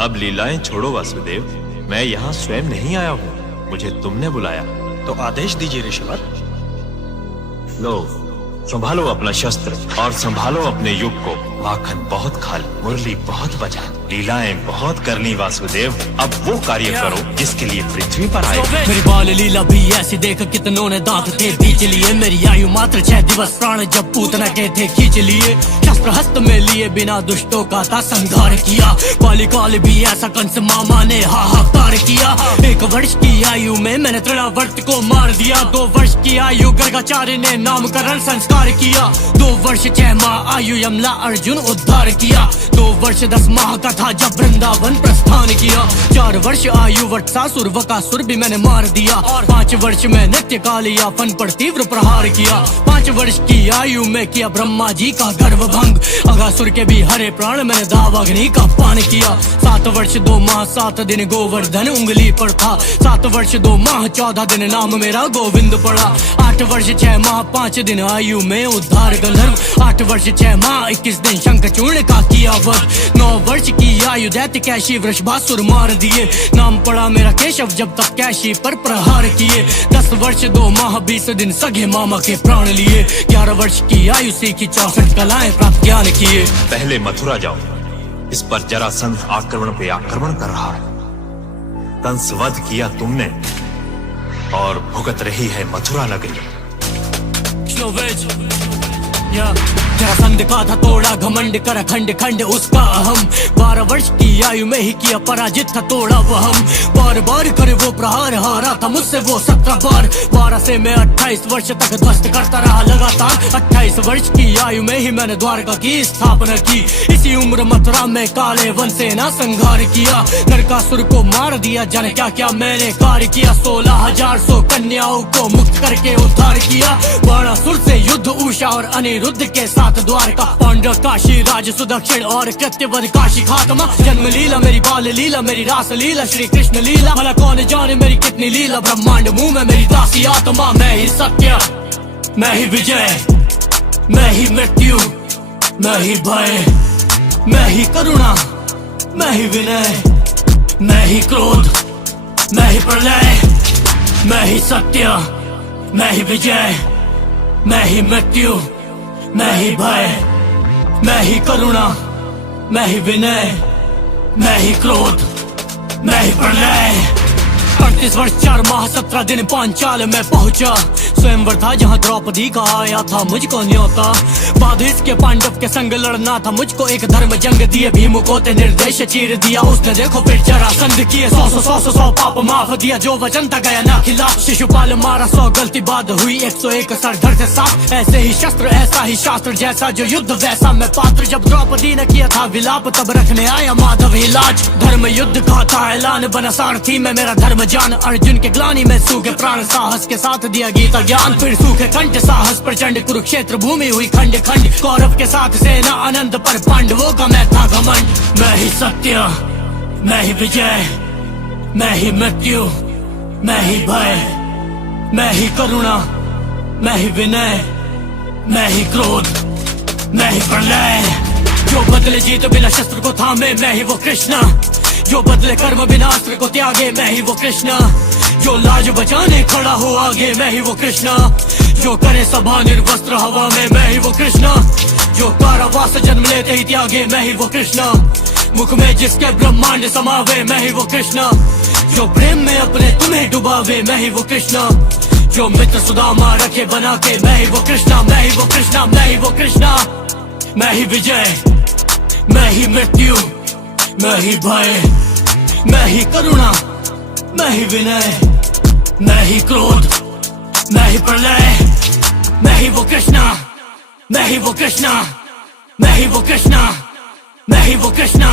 अब लीलाएं छोड़ो वासुदेव, मैं यहाँ स्वयं नहीं आया हूँ, मुझे तुमने बुलाया। तो आदेश दीजिए ऋषिवर। लो, संभालो अपना शस्त्र और संभालो अपने युग को। माखन बहुत खा ली, मुरली बहुत बजा, लीलाएं बहुत कर ली वासुदेव। अब वो कार्य करो जिसके लिए पृथ्वी पर आए। मेरी बाल लीला भी ऐसी देख कितनों ने दांत थे बीच लिए। मेरी आयु मात्र 6 दिवस, प्राण जब पूतना के थे खींच लिए। शस्त्र हस्त में लिए बिना दुष्टों का था संहार किया। काली काल भी ऐसा कंस मामा ने हाहाकार किया। 1 वर्ष की आयु में मैंने तृणावर्त को मार दिया। 2 वर्ष की आयु गर्गाचार्य ने नामकरण संस्कार किया। 2 वर्ष 6 माह आयु यमला अर्जुन उद्धार किया। 2 वर्ष 10 माह का था जब वृंदावन प्रस्थान किया। 4 वर्ष आयु वत्सासुर वकासुर भी मैंने मार दिया। और 5 वर्ष में नित्य कालिया फन पर तीव्र प्रहार किया। 5 वर्ष की आयु में किया ब्रह्मा जी का गर्भ भंग। अगासुर के भी हरे प्राण मैंने दावाग्नि का पान किया। 7 वर्ष 2 माह 7 दिन गोवर्धन उंगली पर था। 7 वर्ष 2 माह 14 दिन नाम मेरा गोविंद पड़ा। 8 वर्ष 6 माह 5 दिन आयु में उद्धार गंधर्व। 8 वर्ष 6 माह 21 दिन शंखचूर्ण का किया वध। 9 वर्ष की आयु दैत्य कैशी वृषभासुर मार दिए। नाम पड़ा मेरा केशव जब तक कैशी पर प्रहार किए। 10 वर्ष 2 माह 20 दिन सगे मामा के प्राण लिए। 11 वर्ष की आयु सीखी 64 कलाएं प्राप्त ज्ञान किए। पहले मथुरा जाओ, इस पर जरासंध आक्रमण पे आक्रमण कर रहा है। कंस वध किया तुमने और भुगत रही है मथुरा नगरी। जरासंध का था तोड़ा घमंड कर खंड खंड उसका अहम। 12 वर्ष की आयु में ही किया पराजित था तोड़ा वहम। बार बार करे वो प्रहार, हारा था मुझसे वो 17 बार। 12 से मैं 28 वर्ष तक ध्वस्त करता रहा लगातार। 28 वर्ष की आयु में ही मैंने द्वारका की स्थापना की। इसी उम्र मथुरा में काले वन से ना संहार किया। नरकासुर को मार दिया, जाने क्या क्या मैंने कार्य किया। 16,000 कन्याओं को मुक्त करके उद्धार किया। बाणासुर से युद्ध उषा और अनिरुद्ध के साथ द्वारका। पांडव काशी राज सुदक्षिण और कृत्यवध काशी खात्मा। जन्म लीला मेरी, बाल लीला मेरी, रास लीला श्री कृष्ण लीला। भला कौन जाने मेरी कितनी लीला, ब्रह्मांड मुंह में मेरी दासी आत्मा। मैं ही सत्य, मैं ही विजय, मैं ही मृत्यु, मैं ही भय, मैं ही करुणा, मैं ही विनय, मैं ही क्रोध, मैं ही प्रलय। मैं ही सत्य, मैं ही विजय, मैं ही मृत्यु, मैं ही भय, मैं ही करुणा, मैं ही विनय, मैं ही क्रोध, मैं ही प्रलय। 38 वर्ष 4 माह 17 दिन पांचाल में पहुंचा। स्वयंवर था जहां द्रौपदी का आया था मुझको न्योता। बाद इसके पांडव के संग लड़ना था मुझको एक धर्म जंग दिए। भीम को ते निर्देश चीर दिया उसने, देखो फिर जरासंध किए। 100 पाप माफ दिया, जो वचन था गया ना खिलाफ। शिशुपाल मारा 100 गलती बाद हुई 101 सरधर से साफ। ऐसे ही शस्त्र ऐसा ही शास्त्र, जैसा जो युद्ध वैसा मैं पात्र। जब द्रौपदी ने किया था विलाप तब रखने आया माधव इलाज। धर्म युद्ध का था ऐलान, बना सारथी में मेरा धर्म जान। अर्जुन के ग्लानी में सूखे प्राण, साहस के साथ दिया गीता ज्ञान। फिर सूखे कंठ साहस प्रचंड, कुरुक्षेत्र भूमि हुई खंड खंड। कौरव के साथ सेना अनंत पर पांडवों का मैं था घमंड। मैं ही सत्य, मैं ही विजय, मैं ही मृत्यु, मैं ही भय, मैं ही करुणा, मैं ही विनय, मैं ही क्रोध, मैं ही प्रलय। जो बदले जीत बिना शस्त्र को थामे, मैं ही वो कृष्णा। जो बदले कर्म बिना अस्त्र को त्यागे, मैं ही वो कृष्णा। जो लाज बचाने खड़ा हो आगे, मैं ही वो कृष्णा। जो करे सभा निर्वस्त्र हवा में, मैं ही वो कृष्णा। जो कारावास जन्म लेते ही त्यागे, मैं ही वो कृष्णा। मुख में जिसके ब्रह्मांड समावे, मैं ही वो कृष्णा। जो प्रेम में अपने तुम्हें डुबावे, मैं ही वो कृष्णा। जो मित्र सुदामा रखे बना के, मैं ही वो कृष्णा, मैं ही वो कृष्णा, मैं ही वो कृष्णा। मैं ही विजय, मैं ही मृत्यु, मैं ही भय, मैं ही करुणा, मैं ही विनय, मैं ही क्रोध, मैं ही प्रलय। मैं ही वो कृष्णा, मैं ही वो कृष्णा, मैं ही वो कृष्णा, मैं ही वो कृष्णा।